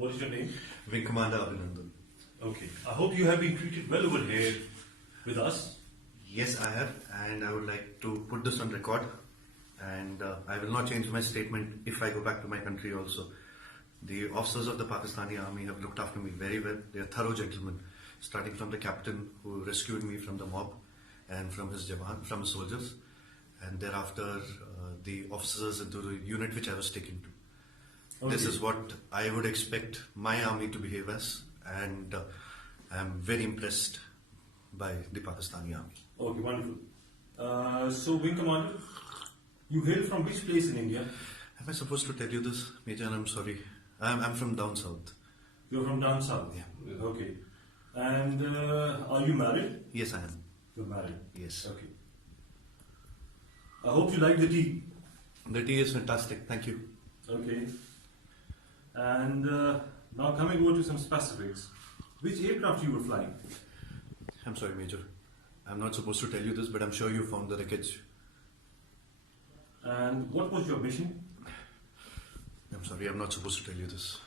What is your name? Wing Commander Abhinandan. Okay. I hope you have been treated well over here with us. Yes, I have, and I would like to put this on record. And I will not change my statement if I go back to my country also. The officers of the Pakistani army have looked after me very well. They are thorough gentlemen, starting from the captain who rescued me from the mob and from his soldiers, and thereafter the officers into the unit which I was taken to. Okay. This is what I would expect my army to behave as, and I am very impressed by the Pakistani army. Okay, wonderful. So, Wing Commander, you hail from which place in India? Am I supposed to tell you this, Major? I'm sorry. I'm from down south. You're from down south? Yeah. Okay. And are you married? Yes, I am. You're married? Yes. Okay. I hope you like the tea. The tea is fantastic. Thank you. Okay. And now coming over to some specifics. Which aircraft you were flying? I'm sorry, Major. I'm not supposed to tell you this, but I'm sure you found the wreckage. And what was your mission? I'm sorry, I'm not supposed to tell you this.